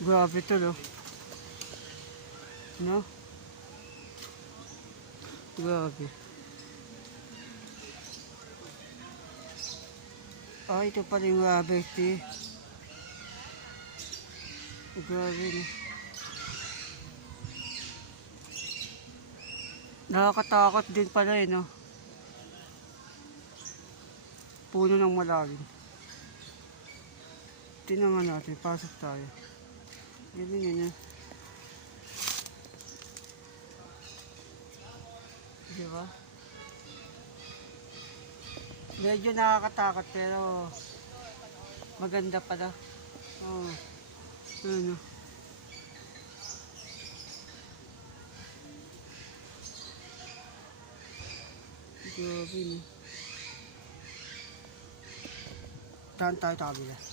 Grabe to, no? Grabe. Ah, ito pala yung rubber tree. Grabe, no? Nakakatakot din pala, eh, no? Puno ng malalim. Tingnan nga natin, pasok tayo. Yun yun. Di ba? Medyo nakakatakot pero maganda pala. Oo. Oh. Ano? Grabe no. Tahan tayo kabila.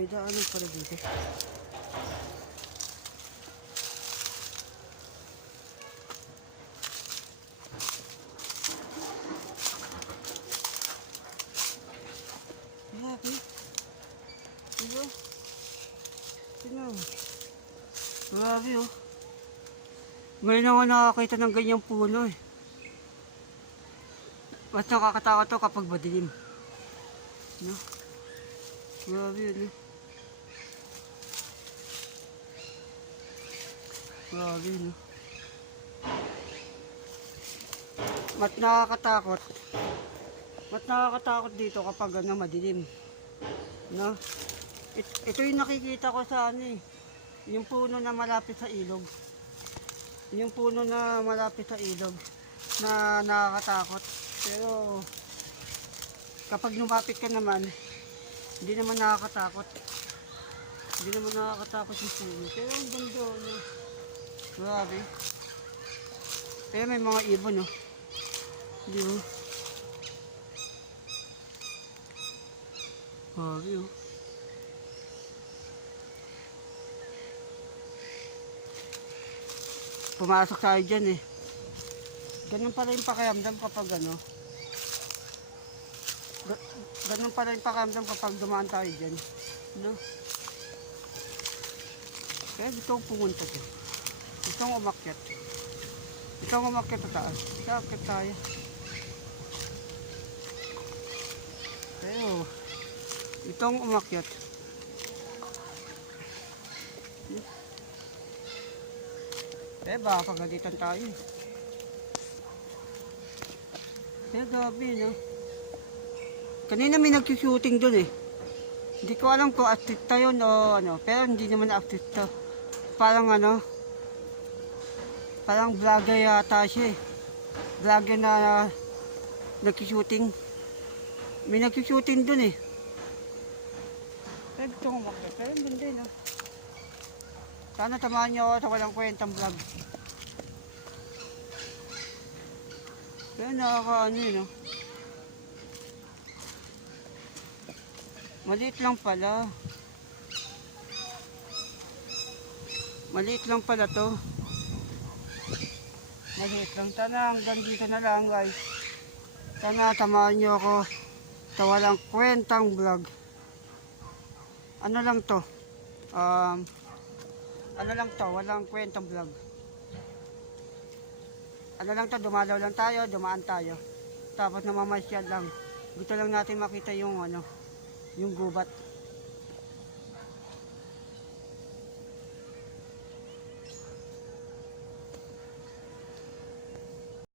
May daanan pala dito. Grabe. Diba? Tingnan mo. Grabe oh. Ngayon ako nakakita ng ganyang puno eh. Mas nakakatakot to kapag madilim. No? Grabe yun eh. Grabe no. Mat nakakatakot. Mat nakakatakot dito kapag ano madilim. No? It, ito yung nakikita ko sa ano eh. Yung puno na malapit sa ilog. Yung puno na malapit sa ilog na nakakatakot. Pero kapag lumapit ka naman, hindi naman nakakatakot. Hindi naman nakakatakot yung puno. Pero ang ganda, no? Grabe. Pero may mga ibon, no? Hindi mo. Grabe, oh. Pumasok tayo dyan, eh. Ganun pala yung pakiramdam kapag ano. Ga- Ganun pala yung pakiramdam kapag dumaan tayo dyan. No? Kaya gusto kong pumunta dyan. Kong umakyat. Kong umakyat sa taas. Ikaw, akyat tayo. Pero, itong umakyat. Eh, baka pagalitan tayo. Kaya gabi, no? Kanina may nag-shooting dun eh. Hindi ko alam kung artista yun o ano. Pero hindi naman artista. Parang ano, parang vlogger yata siya eh. Vlogger na nag-shooting. May nag-shooting dun eh. Gusto ko makita. Pero ganda eh, no? Sana tamahan niyo ako sa walang kwentang vlog. Kaya nakakaano yun, no? Maliit lang pala. Maliit lang pala to. Maliit lang. Sana hanggang dito na lang guys. Sana tamahan niyo ako sa walang kwentang vlog. Ano lang to? Um, ano lang to? Walang kwentang vlog. Ano lang to? Dumalaw lang tayo, dumaan tayo. Tapos namamasyal lang. Gusto lang natin makita yung ano, yung gubat.